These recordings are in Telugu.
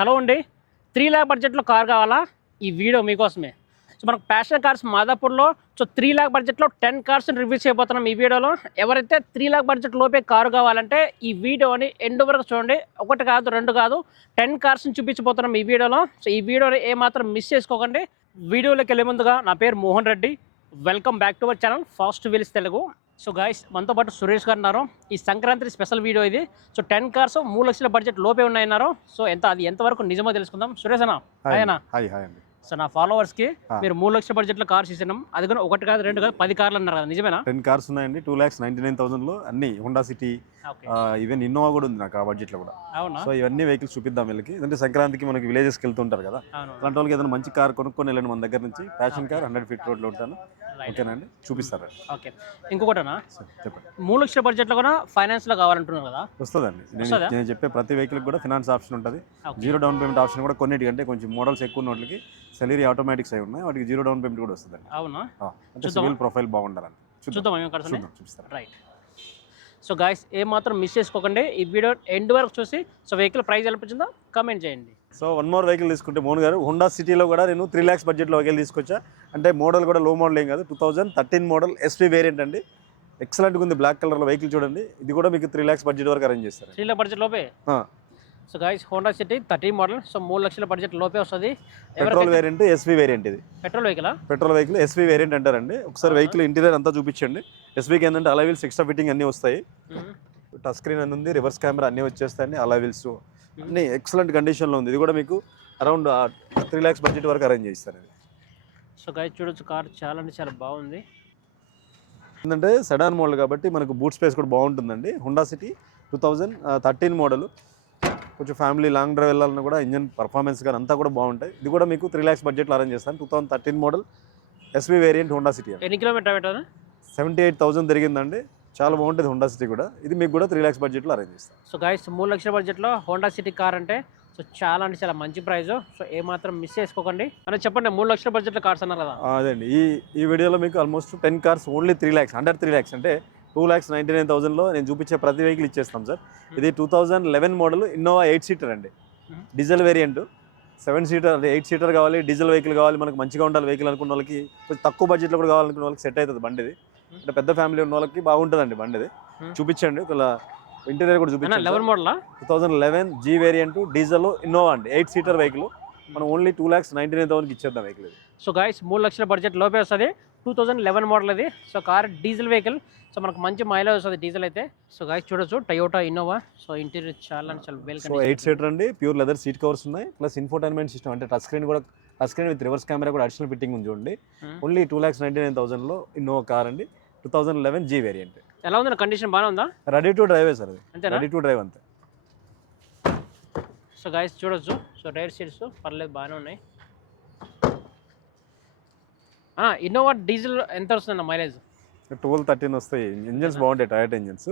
హలో అండి, 3 lakh బడ్జెట్లో కార్ కావాలా? ఈ వీడియో మీకోసమే. సో మనకు ప్యాషన్ కార్స్ మాదాపూర్లో 3 lakh బడ్జెట్లో 10 కార్స్ రివ్యూ చేయబోతున్నాం ఈ వీడియోలో. ఎవరైతే 3 lakh బడ్జెట్ లోపే కారు కావాలంటే ఈ వీడియోని ఎండ్ వరకు చూడండి. ఒకటి కాదు, రెండు కాదు, 10 కార్స్ని చూపించబోతున్నాం ఈ వీడియోలో. సో ఈ వీడియోని ఏమాత్రం మిస్ చేసుకోకండి. వీడియోలోకి వెళ్ళే ముందుగా నా పేరు Mohan Reddy. Welcome back to our channel fast wheels Telugu. So guys, మనతో పాటు సురేష్ గారు ఉన్నారు. ఈ సంక్రాంతి స్పెషల్ వీడియో ఇది. సో 10 కార్స్ 3 లక్షల బడ్జెట్ లోపే ఉన్నాయన్నారు. సో అది ఎంతవరకు నిజమో తెలుసుకుందాం. సురేష్ అన్న, హాయ్ అండి. సో నా ఫాలోవర్స్కి మీరు 3 లక్షల బడ్జెట్లో కార్స్ ఇస్తున్నాం, అది కూడా ఒకటి కాదు, రెండు కాదు, 10 కార్లు అన్నారు కదా, నిజమేనా? 10 కార్స్ ఉన్నాయండి. 2,99,000లో అన్ని హోండా సిటీ, ఈవెన్ ఇన్నోవా కూడా ఉంది నాకు ఆ బడ్జెట్లో కూడా. అవునా? సో ఇవన్నీ వెహికల్స్ చూపిద్దాం వీళ్ళకి. ఎందుకంటే సంక్రాంతికి మనకి విలేజెస్కి వెళ్తుంటారు కదా, అలాంటి వాళ్ళకి ఏదైనా మంచి కార్ కొనుక్కొని వెళ్ళండి మన దగ్గర నుంచి. ప్యాషన్ కార్ 100 feet రోడ్లో ఉంటాను. ఓకేనండి, చూపిస్తారు. ఓకే, ఇంకొకటనా, చెప్పండి. 3 లక్షల బడ్జెట్లో కూడా ఫైనాన్స్లో కావాలంటున్నారు కదా? వస్తుందండి. నేను చెప్పే ప్రతి వెహికల్ కూడా ఫినాన్స్ ఆప్షన్ ఉంటుంది. జీరో డౌన్ పేమెంట్ ఆప్షన్ కూడా కొన్నిటికంటే కొంచెం మోడల్స్ ఎక్కువ ఉన్న వాటికి సెలరీ ఆటోమేటిక్స్ అయి ఉన్నాయి, వాటికి జీరో డౌన్ పేమెంట్ కూడా వస్తుందండి. అవునా? అంటే సివిల్ ప్రొఫైల్ బాగుండాలని చూపిస్తారు. రైట్. సో గాయస్, ఏమాత్రం మిస్ చేసుకోకండి. ఈ వీడియో ఎండ్ వరకు చూసి సో వెహికల్ ప్రైస్ ఎలా వచ్చిందో కామెంట్ చేయండి. సో వన్ మోర్ వెహికల్ తీసుకుంటే మోహన్ గారు, హోండా సిటీలో కూడా నేను 3 lakhs బడ్జెట్లో వెహికల్ తీసుకొచ్చా. అంటే మోడల్ కూడా లో మోడల్ ఏం కాదు, 2013 మోడల్ ఎస్పీ వేరియంట్ అండి. ఎక్సలెంట్గా ఉంది, బ్లాక్ కలర్లో వెహికల్ చూడండి. ఇది కూడా మీకు 3 lakhs బడ్జెట్ వరకు అరేంజ్ చేస్తారు. 3 lakh బడ్జెట్ లోపే. So guys, Honda City 13 model, so 3 లక్షల బడ్జెట్ లోపే వస్తుంది. Petrol variant, SV variant. ఇది petrol vehicle. Petrol vehicle SV variant అంటారండి. ఒకసారి వెహికల్ ఇంటీరియర్ అంతా చూపించండి. ఎస్వీకి ఏంటంటే అలా వీల్స్ ఎక్స్ట్రా ఫిట్టింగ్ అన్నీ వస్తాయి. టచ్ స్క్రీన్ అని ఉంది, రివర్స్ కెమెరా అన్నీ వచ్చేస్తాయండి. అలా వీల్స్ అన్నీ ఎక్సలెంట్ కండిషన్లో ఉంది. ఇది కూడా మీకు అరౌండ్ 3 lakhs బడ్జెట్ వరకు అరేంజ్ చేస్తారు. సో గాయస్ చూడొచ్చు, కార్ చాలా అంటే చాలా బాగుంది. ఏంటంటే సెడాన్ మోడల్ కాబట్టి మనకు బూట్ స్పేస్ కూడా బాగుంటుందండి. Honda city 2013 model. కొంచెం ఫ్యామిలీ లాంగ్ డ్రైవ్ వెళ్ళాలన్నా కూడా ఇంజన్ పర్ఫార్మెన్స్ కానీ అంతా కూడా బాగుంటాయి. ఇది కూడా మీకు 3 lakhs బడ్జెట్లో అరేంజ్ చేస్తాను. 2013 model SV variant Honda city. ఎన్ని కిలోమీటర్ పెట్టారు? 78,000 తిరిగిందండి. చాలా బాగుంటుంది హోండా సిటీ కూడా. ఇది మీకు కూడా 3 lakhs బడ్జెట్లో అరేంజ్ చేస్తాను. సో గాయస్, 3 లక్షల బడ్జెట్లో హోండా సిటీ కార్ అంటే సో చాలా అంటే చాలా మంచి ప్రైస్. సో ఏమాత్రం మిస్ చేసుకోకండి. అని చెప్పండి, 3 లక్షల బడ్జెట్లో కార్స్ అన్నారు కదా? అదండి. ఈ వీడియోలో మీకు almost 10 cars only 3 lakhs, under 3 lakhs అంటే 2,99,000లో నేను చూపించే ప్రతి వెహికల్ ఇచ్చేస్తాం సార్. ఇది 2011 మోడల్ ఇన్నోవా 8 seater అండి. Diesel variant. 7 seater, 8 seater కావాలి, డీజిల్ వెహికల్ కావాలి, మనకు మంచిగా ఉండాలి వెహికల్ అనుకున్న వాళ్ళకి, కొంచెం తక్కువ బడ్జెట్లో కూడా కావాలనుకున్న వాళ్ళకి సెట్ అవుతుంది బండిది. అంటే పెద్ద ఫ్యామిలీ ఉన్న వాళ్ళకి బాగుంటుందండి బండిది. చూపించండి, ఒక ఇంటీరియర్ కూడా చూపించండి. 2011 జీ వేరియంట్ డీజిల్ ఇన్నోవా అండి, 8 seater వెహికల్. మనం ఓన్లీ 2,99,000కి ఇచ్చేద్దాం వెహికల్. సో గాయస్, 3 లక్షల బడ్జెట్ లోపే వస్తుంది. 2011 మోడల్ అది. So car diesel vehicle. So మనకు మంచి మైలేజ్ వస్తుంది డీజిల్ అయితే. సో గాయస్ చూడొచ్చు, టయోటా ఇన్నోవా. సో ఇంటీరియర్ చాలా చాలా వెల్. సో 8 seater అండి, ప్యూర్ లెదర్ సీట్ కవర్స్ ఉన్నాయి, ప్లస్ ఇన్ఫోటైన్మెంట్ సిస్టమ్ అంటే touch screen with reverse camera కూడా అడిషనల్ ఫిట్టింగ్ ఉంది చూడండి. ఓన్లీ 2,99,000లో ఇన్నోవా కార్ అండి, 2011 జీ వేరియంట్. ఎలా ఉంది కండిషన్? బాగానే ఉందా? రెడీ టు డ్రైవే సార్. అది రెడీ టు డ్రైవ్ అంతే. సో గాయస్ చూడొచ్చు, సో టైర్ సీట్స్ పర్లేదు, బాగానే ఉన్నాయి. ఇన్నోవా డీజిల్ ఎంత వస్తుందన్న మైలేజ్? 12-13 వస్తాయి. ఇంజన్స్ బాగుంటాయి, టయోటా ఇంజన్స్.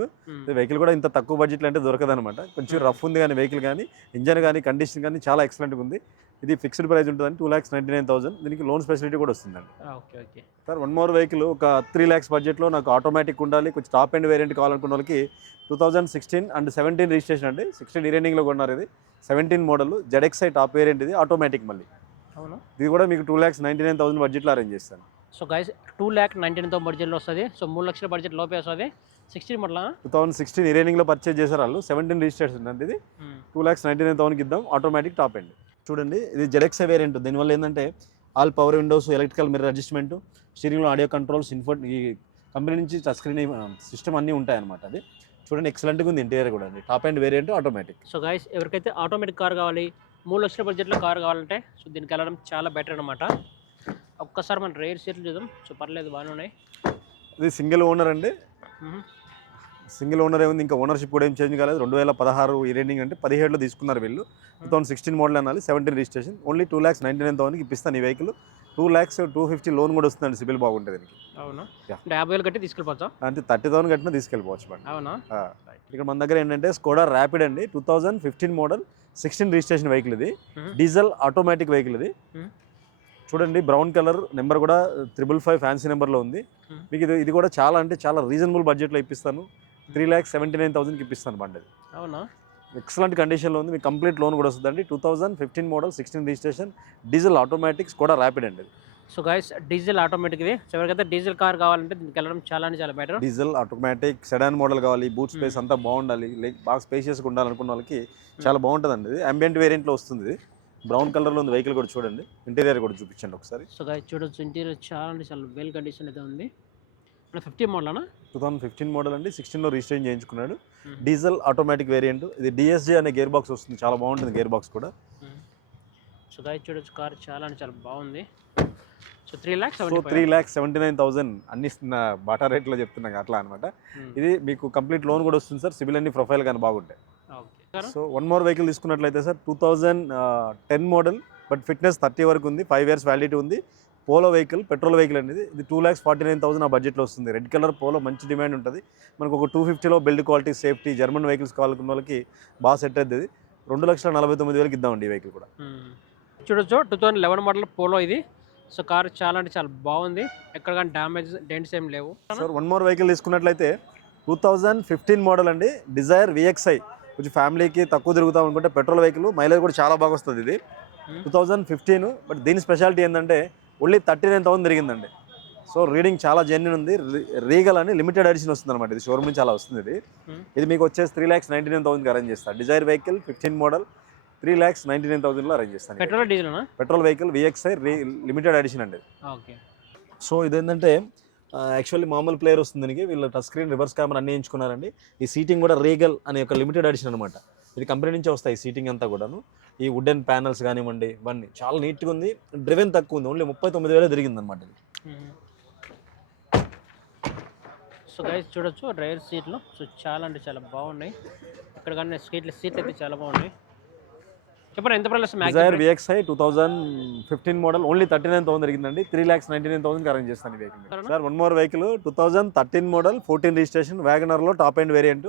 వెహికల్ కూడా ఇంత తక్కువ బడ్జెట్లో అంటే దొరకదు అనమాట. కొంచెం రఫ్ ఉంది కానీ వెహికల్ కానీ, ఇంజన్ కానీ, కండిషన్ కానీ చాలా ఎక్సలెంట్గా ఉంది. ఇది ఫిక్స్డ్ ప్రైస్ ఉంటుందని 2,99,000. దీనికి లోన్ ఫెసిలిటీ కూడా వస్తుందండి. Okay sir, one more vehicle ఒక 3 lakhs బడ్జెట్లో నాకు ఆటోమేటిక్ ఉండాలి, కొంచెం టాప్ ఎండ్ వేరియంట్ కావాలనుకున్న వాళ్ళకి 2016 అండ్ 17 రిజిస్ట్రేషన్ అండి. 16 రీరన్నింగ్లో కొన్నారు. ఇది 17 మోడల్ ZXi టాప్ వేరియంట్. ఇది ఆటోమేటిక్ మళ్ళీ. అవును. ఇది కూడా మీకు 2,99,000 బడ్జెట్లో అరేంజ్ చేస్తాను. సో గైస్, 2,99,000 బడ్జెట్లో వస్తుంది. సో 3 లక్షల బడ్జెట్ లోపే వస్తుంది. 16 మోడల్ 2016 రీరన్నింగ్లో పర్చేజ్ చేశారు వాళ్ళు. 17 రిజిస్ట్రేషన్ అండి. ఇది 2,99,000కి ఇద్దాం, ఆటోమేటిక్ టాప్ ఎండ్. చూడండి, ఇది ZXi వేరియంట్. దీనివల్ల ఏంటంటే all power windows, electrical mirror adjustment, స్టీరింగ్లో ఆడియో కంట్రోల్స్, ఈ కంపెనీ నుంచి టచ్ స్క్రీన్ సిస్టమ్ అన్నీ ఉంటాయన్నమాట. అది చూడండి, ఎక్సలెంట్గా ఉంది ఇంటీరియర్ కూడా అండి. Top end variant, automatic. So guys, ఎవరికైతే ఆటోమేటిక్ కార్ కావాలి, 3 లక్షల బడ్జెట్లో కార్ కావాలంటే సో దీనికి వెళ్ళడం చాలా బెటర్ అనమాట. ఒక్కసారి మనం రేర్ సీట్లు చూద్దాం. సో పర్లేదు, బాగానే ఉన్నాయి. ఇది సింగిల్ ఓనర్ అండి. సింగిల్ ఓనర్ ఏముంది, ఇంకా ఓనర్షిప్ కూడా ఏం చేంజ్ కాలేదు. 2016 ఈ రీడింగ్ అంటే 17లో తీసుకున్నారు వీళ్ళు. 2016 మోడల్ అనాలి, 17 రిజిస్ట్రేషన్. ఓన్లీ 2,99,000కి ఇపిస్తాను ఈ వెహికల్. 2,250,000 లోన్ కూడా వస్తుందండి, సిబిల్ బాగుంటుంది దీనికి. అవునా? 50,000 కట్టి తీసుకెళ్ళిపోవచ్చా? అంటే 30,000 కట్టినా తీసుకెళ్ళిపోవచ్చు. అవునా? ఇక్కడ మన దగ్గర ఏంటంటే స్కోడా ర్యాపిడ్ అండి, 2015 మోడల్, 16 రిజిస్ట్రేషన్ వెహికల్. ఇది డీజిల్ ఆటోమేటిక్ వెహికల్. ఇది చూడండి, బ్రౌన్ కలర్, నెంబర్ కూడా 555 ఫ్యాన్సీ నెంబర్లో ఉంది. మీకు ఇది కూడా చాలా అంటే చాలా రీజనబుల్ బడ్జెట్లో ఇప్పిస్తాను. 3,79,000కి ఇప్పిస్తాను బండి. అవునా? ఎక్సలెంట్ కండిషన్లో ఉంది, మీకు కంప్లీట్ లోన్ కూడా వస్తుందండి. 2015 మోడల్ 16 రిజిస్ట్రేషన్ డీజిల్ ఆటోమేటిక్స్ కూడా ర్యాపిడ్ అండి. సో గైస్ డీజిల్ ఆటోమేటిక్ ఇది. సో ఎవరికైతే డీజిల్ కార్ కావాలంటే దీనికి వెళ్ళడం చాలా అంటే చాలా better. Diesel automatic sedan model కావాలి, బూట్ స్పేస్ అంతా బాగుండాలి, లైక్ బాగా స్పేషియస్గా ఉండాలనుకున్న వాళ్ళకి చాలా బాగుంటుందండి. ఇది అంబియంట్ వేరియంట్లో వస్తుంది, ఇది బ్రౌన్ కలర్లో ఉంది. వెహికల్ కూడా చూడండి, ఇంటీరియర్ కూడా చూపించండి ఒకసారి. సో గైస్ చూడొచ్చు, ఇంటీరియర్ చాలా అంటే చాలా వెల్ కండిషన్ అయితే ఉంది. 50 మోడల్ 2015 మోడల్ అండి, 16లో రిజిస్ట్రేషన్ చేయించుకున్నాడు. డీజిల్ ఆటోమేటిక్ వేరియంట్, ఇది డిఎస్జీ అనే గేర్ బాక్స్ వస్తుంది, చాలా బాగుంటుంది గేర్ బాక్స్ కూడా. సో గైస్ చూడొచ్చు, కార్ చాలా అంటే చాలా బాగుంది. సో 3,79,000. 3,79,000 అన్ని బాటా రేట్లో చెప్తున్నాం అట్లా అనమాట. ఇది మీకు కంప్లీట్ లోన్ కూడా వస్తుంది సార్, సిబిల్ అన్ని ప్రొఫైల్ కానీ బాగుంటాయి. సో వన్ మోర్ వెహికల్ తీసుకున్నట్లయితే సార్ 2010 మోడల్, బట్ ఫిట్నెస్ 30 వరకు ఉంది, 5 years వ్యాలిడిటీ ఉంది. పోలో వెహికల్, పెట్రోల్ వెహికల్ అనేది. ఇది 2,49,000 ఆ బడ్జెట్లో వస్తుంది. రెడ్ కలర్ పోలో మంచి డిమాండ్ ఉంటుంది మనకు. ఒక 250లో build quality, safety, German vehicles కావాలనుకున్న వాళ్ళకి బాగా సెట్ అవుతుంది. 2,49,000 ఇద్దామండి ఈ వెహికల్ కూడా. చూడొచ్చు 2011 మోడల్ పోలో ఇది. సో కార్ చాలా అంటే చాలా బాగుంది, ఎక్కడ కానీ డ్యామేజ్ డెంట్స్ ఏం లేవు. సార్ వన్ మోర్ వెహికల్ తీసుకున్నట్లయితే 2015 మోడల్ అండి, డిజైర్ VXI. కొంచెం ఫ్యామిలీకి తక్కువ తిరుగుతాం అనుకుంటే పెట్రోల్ వెహికల్, మైలేజ్ కూడా చాలా బాగా వస్తుంది. ఇది 2015, బట్ దీని స్పెషాలిటీ ఏంటంటే ఓన్లీ 39,000 తిరిగిందండి. సో రీడింగ్ చాలా జెన్యున్ ఉంది. రీగల్ అని లిమిటెడ్ ఎడిషన్ వస్తుంది అనమాట, ఇది షోరూమ్ నుంచి అలా వస్తుంది. ఇది మీకు వచ్చేసి 3,99,000 అరేంజ్ చేస్తాను. డిజైర్ వెహికల్ 15 మోడల్ 3,99,000లో అరేంజ్ చేస్తాను. Petrol diesel petrol vehicle VXI limited edition అండి. ఓకే. సో ఇదేంటంటే యాక్చువల్లీ మామూలు ప్లేయర్ వస్తుంది దీనికి, వీళ్ళు టచ్ స్క్రీన్, రివర్స్ కెమెరా అన్నీ ఎంచుకున్నారండి. ఈ సీటింగ్ కూడా రీగల్ అనే ఒక లిమిటెడ్ ఎడిషన్ అనమాట. ఇది కంపెనీ నుంచి వస్తాయి సీటింగ్ అంతా కూడాను. ఈ వుడెన్ ప్యానల్స్ కానివ్వండి, ఇవన్నీ చాలా నీట్గా ఉంది. డ్రివెన్ తక్కువ ఉంది, ఓన్లీ 39,000 తిరిగింది అనమాట ఇది. సో గైస్ చూడొచ్చు డ్రైవర్ సీట్లు, సో చాలా అంటే చాలా బాగున్నాయి. ఇక్కడ కానీ సీట్లు అయితే చాలా బాగున్నాయి. చెప్పండి ఎంత price? Dzire VXI 2015 model only 39,000 తిరిగిందండి. 3,99,000 అరేంజ్ చేస్తాను ఈ vehicle. Sir one more vehicle 2013 model 14 registration వ్యాగనర్లో top end variant,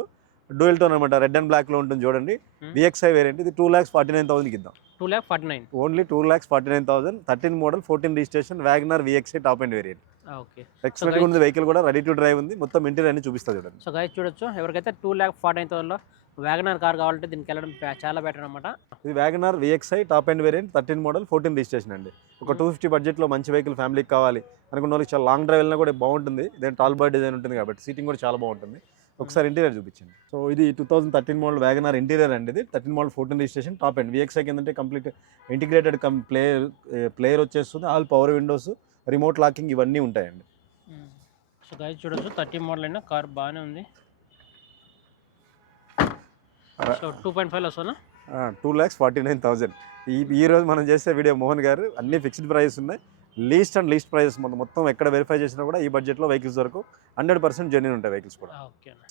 dual tone అనమాట, రెడ్ అండ్ బ్లాక్ లో ఉంటుంది చూడండి. VXI వేరియంట్, ఇది 2,49,000 ఇద్దాం. 2,49,000 only 2,49,000. 13 model 14 registration Wagon R VXI top end variant. Okay. Excellent ఉంది వెహికల్ కూడా, రెడీ టు డ్రైవ్ ఉంది. మొత్తం ఇంటీరియర్ అన్ని చూపిస్తా చూడండి. సో గైస్ చూడొచ్చు, ఎవరికైతే 2,49,000లో వ్యాగనర్ కార్ కావాలంటే దీనికి వెళ్ళడం చాలా బెటర్ అనమాట. ఇది WagonR VXI top end variant, 13 model 14 registration అండి. ఒక 250 బడ్జెట్లో మంచి వెహికల్ ఫ్యామిలీకి కావాలి అనుకున్న వాళ్ళకి చాలా లాంగ్ డ్రైవ్ వెళ్ళినా కూడా బాగుంటుంది. ఇదే టాల్ బాయ్ డిజైన్ ఉంటుంది కాబట్టి సీటింగ్ కూడా చాలా బాగుంటుంది. ఒకసారి ఇంటీరియర్ చూపించండి. సో ఇది 2013 మోడల్ వ్యాగనర్ ఇంటీరియర్ అండి. ఇది 13 model 14 registration top end. VXI ఏంటంటే కంప్లీట్ ఇంటిగ్రేటెడ్ ప్లేయర్ వచ్చేస్తుంది, all power Windows, remote locking ఇవన్నీ ఉంటాయండి. సో గైస్ చూడొచ్చు 13 మోడల్ అయినా కార్ బాగానే ఉంది. సో 2.5 వస్తుందా? 2,49,000. ఈ రోజు మనం చేసే వీడియో మోహన్ గారు అన్ని ఫిక్స్డ్ ప్రైస్ ఉన్నాయి. లీస్ట్ అండ్ లీస్ట్ ప్రైజెస్ మొత్తం ఎక్కడ వెరిఫై చేసినా కూడా ఈ బడ్జెట్లో వెహికల్స్ వరకు 100% జెన్యూన్ ఉంటాయి వెహికల్స్ కూడా.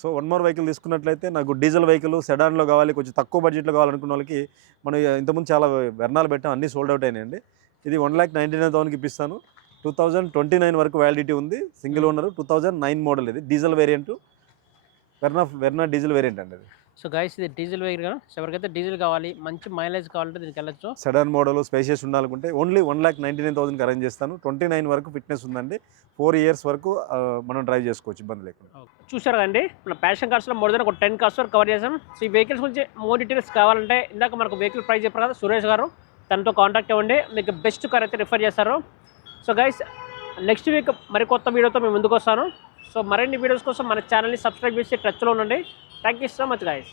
సో వన్ మోర్ వెహికల్ తీసుకున్నట్లయితే నాకు డీజిల్ వెహికల్ సెడాన్లో కావాలి, కొంచెం తక్కువ బడ్జెట్లో కావాలనుకున్న వాళ్ళకి మనం ఇంతకుముందు చాలా వెర్నాలు పెట్టాం, అన్నీ సోల్డ్ అవుట్ అయినాయండి. ఇది 1,99,000 ఇప్పిస్తాను. 2029 వరకు వ్యాలిడిటీ ఉంది, సింగిల్ ఓనర్, 2009 మోడల్. ఇది diesel variant, Verna diesel variant అండి. అది సో గైస్ ఇది డీజిల్ వెహికల్ కదా, ఎవరికైతే డీజిల్ కావాలి, మంచి మైలేజ్ కావాలంటే దీనికి వెళ్ళొచ్చు. సెడాన్ మోడల్ స్పేషియస్ ఉండాలనుకుంటే ఓన్లీ 1,99,000 అరేంజ్ చేస్తాను. 29 వరకు ఫిట్నెస్ ఉందండి, 4 years వరకు మనం డ్రైవ్ చేసుకోవచ్చు ఇబ్బంది లేకుండా. చూసారు కదండి, మన ప్యాషన్ కార్స్లో మోర్ దెన్ ఒక 10 కార్స్ వరకు కవర్ చేసాం. సో ఈ వెహికల్స్ గురించి మోర్ డీటెయిల్స్ కావాలంటే ఇందాక మనకు వెహికల్ ప్రైస్ చెప్పారు కదా సురేష్ గారు, తనతో కాంటాక్ట్ అవ్వండి, మీకు బెస్ట్ కార్ అయితే రిఫర్ చేస్తారు. సో గైస్ నెక్స్ట్ వీక్ మరి కొత్త వీడియోతో మేము ముందుకు వస్తాను. సో మరిన్ని వీడియోస్ కోసం మన ఛానల్ని సబ్స్క్రైబ్ చేసి టచ్లో ఉండండి. Thank you so much guys.